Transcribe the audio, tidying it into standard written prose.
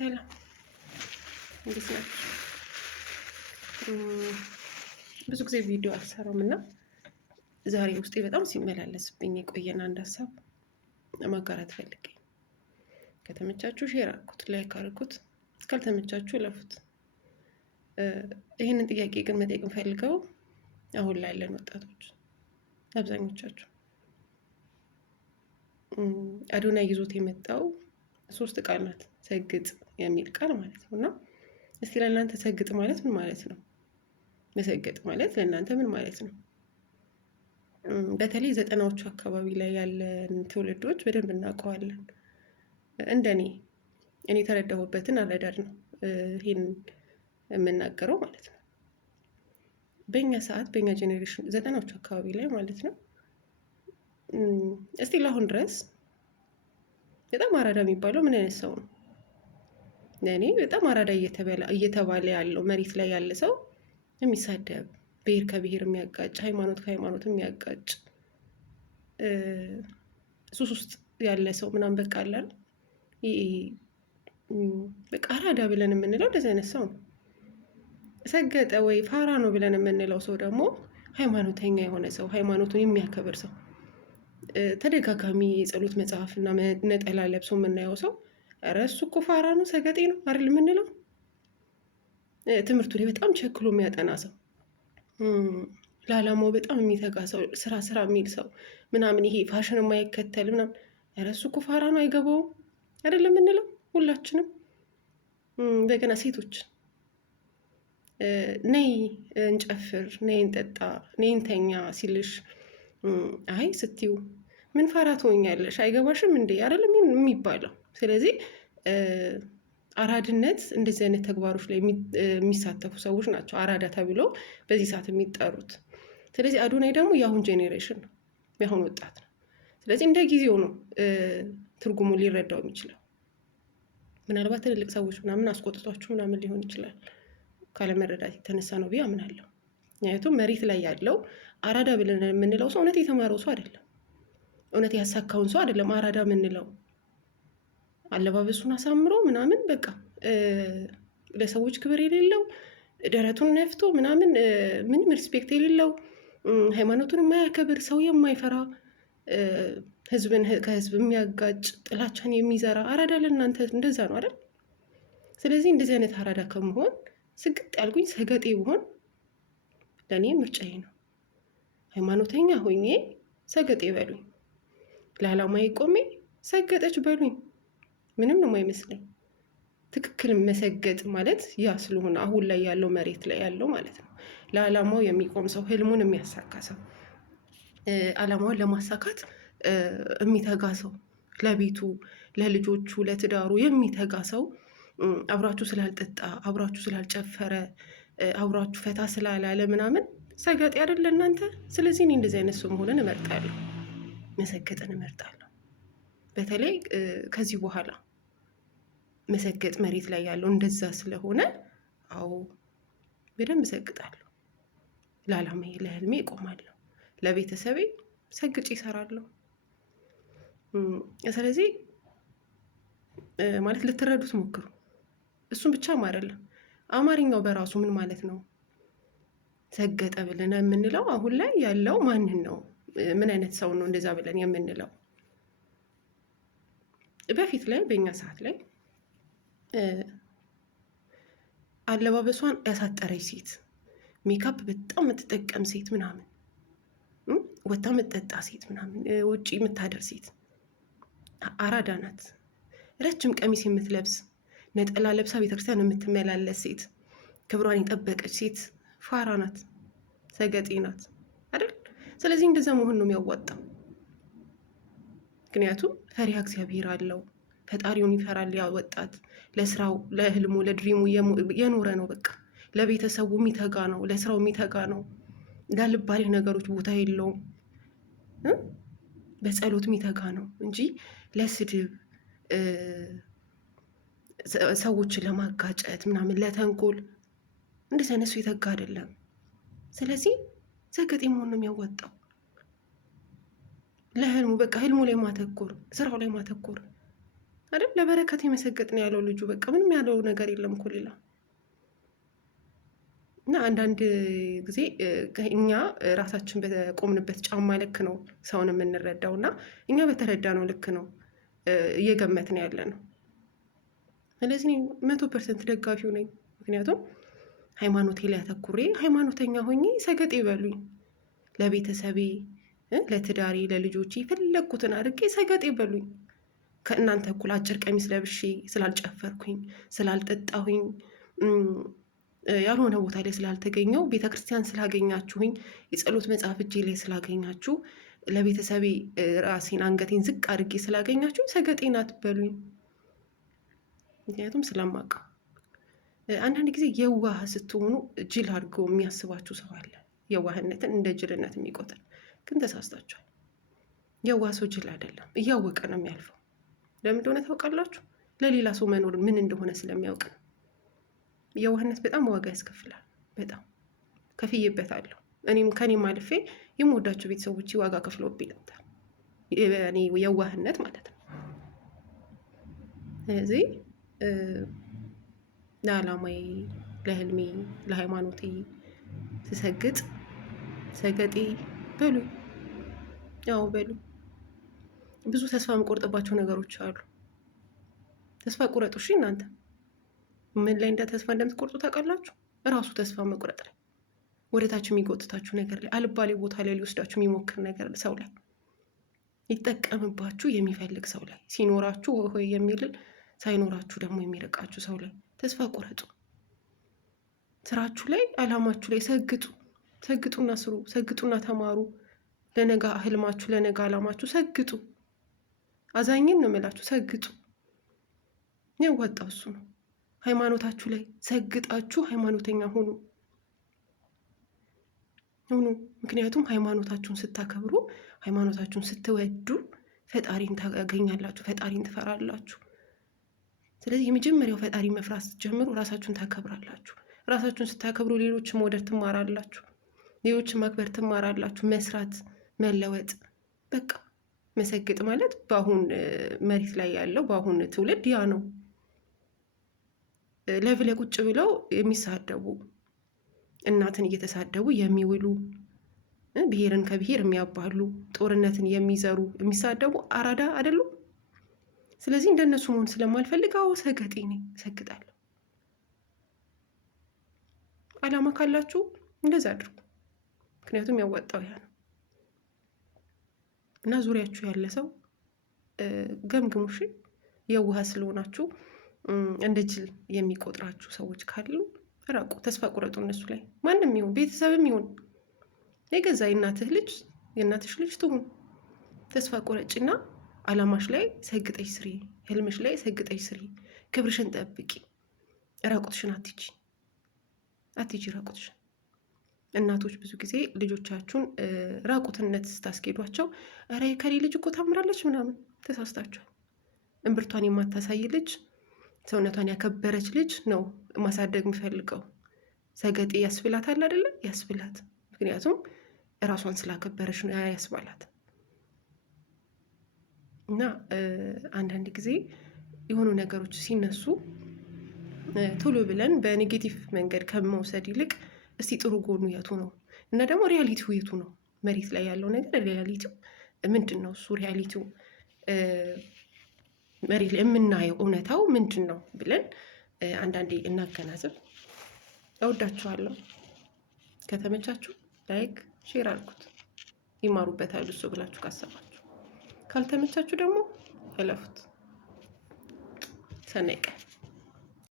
ሰላም እንዴት ናችሁ? ብዙ ጊዜ ቪዲዮ አልሰራም እና ዛሬ ውስጤ በጣም ሲመላለስብኝ የቆየን አንድ ሀሳብ ማጋራት ፈልጌ፣ ከተመቻችሁ ሼር አድርጉት፣ ላይክ አድርጉት፣ እስካልተመቻችሁ እለፉት። ይህንን ጥያቄ ግን መጠየቅ ፈልገው አሁን ላይ ያለን ወጣቶች አብዛኞቻችሁ አዶናይ ይዞት የመጣው 3 ቃል ናት። ሰግጥ የሚል ቃል ማለት ነው። እና እስቲ ለእናንተ ሰግጥ ማለት ምን ማለት ነው? መሰገጥ ማለት ለእናንተ ምን ማለት ነው? በተለይ 90ዎቹ አካባቢ ላይ ያለን ትውልዶች በደንብ እናውቀዋለን። እኔ የተረዳሁበትን አረዳድ ነው ይሄን የምናገረው ማለት ነው። በእኛ ሰዓት በእኛ ጄኔሬሽን 90ዎቹ አካባቢ ላይ ማለት ነው እስቲ ለአሁን ድረስ በጣም አራዳ የሚባለው ምን አይነት ሰው ነው? ለእኔ በጣም አራዳ እየተባለ ያለው መሬት ላይ ያለ ሰው የሚሳደብ፣ ብሔር ከብሔር የሚያጋጭ፣ ሃይማኖት ከሃይማኖት የሚያጋጭ፣ ሱስ ውስጥ ያለ ሰው ምናምን በቃ አላል በቃ አራዳ ብለን የምንለው እንደዚህ አይነት ሰው ነው። ሰገጠ ወይ ፋራ ነው ብለን የምንለው ሰው ደግሞ ሃይማኖተኛ የሆነ ሰው፣ ሃይማኖቱን የሚያከብር ሰው፣ ተደጋጋሚ የጸሎት መጽሐፍ እና ነጠላ ለብሶ የምናየው ሰው ኧረ እሱ እኮ ፋራ ነው ሰገጤ ነው አይደል የምንለው። ትምህርቱ ላይ በጣም ቸክሎ የሚያጠና ሰው፣ ለዓላማው በጣም የሚተጋ ሰው፣ ስራ የሚል ሰው ምናምን፣ ይሄ ፋሽን የማይከተል ምናምን ኧረ እሱ እኮ ፋራ ነው አይገባውም አይደል የምንለው ሁላችንም። እንደገና ሴቶች ነይ እንጨፍር፣ ነይ እንጠጣ፣ ነይ እንተኛ ሲልሽ አይ ስትዩ ምን ፋራ ትሆኛለሽ አይገባሽም እንዴ አይደለም የሚባለው። ስለዚህ አራድነት እንደዚህ አይነት ተግባሮች ላይ የሚሳተፉ ሰዎች ናቸው አራዳ ተብሎ በዚህ ሰዓት የሚጠሩት። ስለዚህ አዶናይ ደግሞ የአሁን ጄኔሬሽን ነው፣ የአሁን ወጣት ነው። ስለዚህ እንደ ጊዜው ነው ትርጉሙ ሊረዳው የሚችለው። ምናልባት ትልልቅ ሰዎች ምናምን አስቆጥቷችሁ ምናምን ሊሆን ይችላል፣ ካለመረዳት የተነሳ ነው ብዬ አምናለሁ። ምክንያቱም መሬት ላይ ያለው አራዳ ብለን የምንለው ሰው እውነት የተማረው ሰው አይደለም፣ እውነት ያሳካውን ሰው አይደለም አራዳ የምንለው። አለባበሱን አሳምሮ ምናምን በቃ ለሰዎች ክብር የሌለው፣ ደረቱን ነፍቶ ምናምን ምንም ሪስፔክት የሌለው፣ ሃይማኖቱን የማያከብር ሰው፣ የማይፈራ ህዝብን ከህዝብ የሚያጋጭ፣ ጥላቻን የሚዘራ አራዳ ለእናንተ እንደዛ ነው አይደል? ስለዚህ እንደዚህ አይነት አራዳ ከመሆን ስግጥ ያልኩኝ ሰገጤ ብሆን ለእኔ ምርጫዬ ነው። ሃይማኖተኛ ሆኜ ሰገጤ በሉኝ፣ ለዓላማዬ ቆሜ ሰገጠች በሉኝ፣ ምንም ነው የማይመስለኝ። ትክክል መሰገጥ ማለት ያ ስለሆነ አሁን ላይ ያለው መሬት ላይ ያለው ማለት ነው። ለዓላማው የሚቆም ሰው፣ ህልሙን የሚያሳካ ሰው፣ ዓላማውን ለማሳካት የሚተጋ ሰው፣ ለቤቱ፣ ለልጆቹ፣ ለትዳሩ የሚተጋ ሰው፣ አብራችሁ ስላልጠጣ፣ አብራችሁ ስላልጨፈረ፣ አብራችሁ ፈታ ስላላለ ምናምን ሰገጤ አይደለ እናንተ። ስለዚህ እኔ እንደዚህ አይነት ሰው መሆንን እመርጣለሁ፣ መሰገጥን እመርጣለሁ። በተለይ ከዚህ በኋላ መሰገጥ መሬት ላይ ያለው እንደዛ ስለሆነ አዎ በደንብ እሰግጣለሁ። ለዓላማዬ ለህልሜ እቆማለሁ፣ ለቤተሰቤ ሰግጬ እሰራለሁ። ስለዚህ ማለት ልትረዱት ሞክሩ። እሱም ብቻም አይደለም፣ አማርኛው በራሱ ምን ማለት ነው? ሰገጠ ብለን የምንለው አሁን ላይ ያለው ማንን ነው? ምን አይነት ሰው ነው እንደዛ ብለን የምንለው? በፊት ላይ በእኛ ሰዓት ላይ አለባበሷን ያሳጠረች ሴት፣ ሜካፕ በጣም የምትጠቀም ሴት ምናምን፣ ወታ የምትጠጣ ሴት ምናምን፣ ውጪ የምታደር ሴት አራዳ ናት። ረጅም ቀሚስ የምትለብስ፣ ነጠላ ለብሳ ቤተክርስቲያን የምትመላለስ ሴት፣ ክብሯን የጠበቀች ሴት ፋራ ናት፣ ሰገጤ ናት አይደል? ስለዚህ እንደዛ መሆን ነው የሚያዋጣው። ምክንያቱም ፈሪሃ እግዚአብሔር አለው፣ ፈጣሪውን ይፈራል። ያ ወጣት ለስራው፣ ለህልሙ፣ ለድሪሙ የኖረ ነው። በቃ ለቤተሰቡ የሚተጋ ነው፣ ለስራው የሚተጋ ነው። እንዳልባሌ ነገሮች ቦታ የለውም። በጸሎት የሚተጋ ነው እንጂ ለስድብ፣ ሰዎችን ለማጋጨት ምናምን፣ ለተንኮል እንደዚህ አይነት ሰው የተጋ አይደለም። ስለዚህ ሰገጤ መሆን ነው የሚያዋጣው። ለህልሙ በቃ ህልሙ ላይ ማተኮር፣ ስራው ላይ ማተኮር፣ አይደል? ለበረከት የመሰገጥ ነው ያለው ልጁ። በቃ ምንም ያለው ነገር የለም እኮ ሌላ። እና አንዳንድ ጊዜ እኛ ራሳችን በቆምንበት ጫማ ልክ ነው ሰውን የምንረዳው እና እኛ በተረዳነው ልክ ነው እየገመትን ያለ ነው። ስለዚህ 100% ደጋፊው ነኝ። ምክንያቱም ሃይማኖቴ ላይ አተኩሬ ሃይማኖተኛ ሆኜ ሰገጤ በሉኝ፣ ለቤተሰቤ፣ ለትዳሬ፣ ለልጆቼ የፈለግኩትን አድርጌ ሰገጤ በሉኝ። ከእናንተ እኩል አጭር ቀሚስ ለብሼ ስላልጨፈርኩኝ፣ ስላልጠጣሁኝ፣ ያልሆነ ቦታ ላይ ስላልተገኘው፣ ቤተክርስቲያን ስላገኛችሁኝ፣ የጸሎት መጽሐፍ እጄ ላይ ስላገኛችሁ፣ ለቤተሰቤ ራሴን አንገቴን ዝቅ አድርጌ ስላገኛችሁ ሰገጤ ናት በሉኝ። ምክንያቱም ስለማውቀው አንዳንድ ጊዜ የዋህ ስትሆኑ ጅል አድርገው የሚያስባችሁ ሰው አለ። የዋህነትን እንደ ጅልነት የሚቆጥር ግን ተሳስታችኋል። የዋህ ሰው ጅል አይደለም፣ እያወቀ ነው የሚያልፈው። ለምን እንደሆነ ታውቃላችሁ? ለሌላ ሰው መኖር ምን እንደሆነ ስለሚያውቅ ነው። የዋህነት በጣም ዋጋ ያስከፍላል። በጣም ከፍዬበታለሁ። ከኔም አልፌ የምወዳቸው ቤተሰቦች ዋጋ ከፍለውብኝ ነበር፣ እኔ የዋህነት ማለት ነው። ስለዚህ ለዓላማዬ፣ ለህልሜ፣ ለሃይማኖቴ ስሰግጥ ሰገጤ በሉ። ያው በሉ። ብዙ ተስፋ የምቆርጥባቸው ነገሮች አሉ። ተስፋ ቁረጡ። እሺ እናንተ ምን ላይ ተስፋ እንደምትቆርጡ ታውቃላችሁ? እራሱ ተስፋ መቁረጥ ላይ፣ ወደታችሁ የሚጎትታችሁ ነገር ላይ፣ አልባሌ ቦታ ላይ ሊወስዳችሁ የሚሞክር ነገር ሰው ላይ፣ ሊጠቀምባችሁ የሚፈልግ ሰው ላይ፣ ሲኖራችሁ ሆይ የሚልል ሳይኖራችሁ ደግሞ የሚርቃችሁ ሰው ላይ ተስፋ ቁረጡ። ስራችሁ ላይ፣ አላማችሁ ላይ ሰግጡ። ሰግጡና ስሩ። ሰግጡና ተማሩ። ለነጋ ህልማችሁ፣ ለነጋ አላማችሁ ሰግጡ። አዛኝን ነው የምላችሁ። ሰግጡ። ያዋጣው እሱ ነው። ሃይማኖታችሁ ላይ ሰግጣችሁ ሃይማኖተኛ ሁኑ። ምክንያቱም ሃይማኖታችሁን ስታከብሩ፣ ሃይማኖታችሁን ስትወዱ ፈጣሪን ታገኛላችሁ፣ ፈጣሪን ትፈራላችሁ። ስለዚህ የመጀመሪያው ፈጣሪ መፍራት ስትጀምሩ ራሳችሁን ታከብራላችሁ። ራሳችሁን ስታከብሩ ሌሎችን መውደድ ትማራላችሁ፣ ሌሎችን ማክበር ትማራላችሁ። መስራት፣ መለወጥ። በቃ መሰግጥ ማለት በአሁን መሬት ላይ ያለው በአሁን ትውልድ ያ ነው። ለብለ ቁጭ ብለው የሚሳደቡ፣ እናትን እየተሳደቡ የሚውሉ፣ ብሔርን ከብሔር የሚያባሉ፣ ጦርነትን የሚዘሩ፣ የሚሳደቡ አራዳ አይደሉም። ስለዚህ እንደነሱ መሆን ስለማልፈልግ ሰገጤ ነኝ፣ እሰግጣለሁ። አላማ ካላችሁ እንደዛ አድርጉ። ምክንያቱም ያዋጣው ያ ነው። እና ዙሪያችሁ ያለ ሰው ገምግሙሽ። የዋህ ስለሆናችሁ እንደ ጅል የሚቆጥራችሁ ሰዎች ካሉ ራቁ፣ ተስፋ ቁረጡ እነሱ ላይ። ማንም ይሁን ቤተሰብም ይሁን የገዛ የእናትሽ ልጅ ትሁን፣ ተስፋ ቁረጭና አላማሽ ላይ ሰግጠሽ ስሪ፣ ህልምሽ ላይ ሰግጠሽ ስሪ፣ ክብርሽን ጠብቂ። ራቁትሽን አትጂ ራቁትሽን። እናቶች ብዙ ጊዜ ልጆቻችሁን ራቁትነት ስታስኬዷቸው ኧረ ከሌ ልጅ እኮ ታምራለች ምናምን፣ ተሳስታችኋል። እምብርቷን የማታሳይ ልጅ፣ ሰውነቷን ያከበረች ልጅ ነው ማሳደግ የሚፈልገው። ሰገጤ ያስብላታል አይደለ? ያስብላት። ምክንያቱም እራሷን ስላከበረች ነው ያስባላት። እና አንዳንድ ጊዜ የሆኑ ነገሮች ሲነሱ ቶሎ ብለን በኔጌቲቭ መንገድ ከመውሰድ ይልቅ እስቲ ጥሩ ጎኑ የቱ ነው እና ደግሞ ሪያሊቲው የቱ ነው? መሬት ላይ ያለው ነገር ሪያሊቲው ምንድን ነው? እሱ ሪያሊቲው መሬት ላይ የምናየው እውነታው ምንድን ነው ብለን አንዳንዴ እናገናዝብ። እወዳችኋለሁ። ከተመቻችሁ ላይክ፣ ሼር አድርጉት። ይማሩበታል እሱ ብላችሁ ካሰባችሁ። ካልተመቻችሁ ደግሞ እለፉት። ሰናይ ቀን።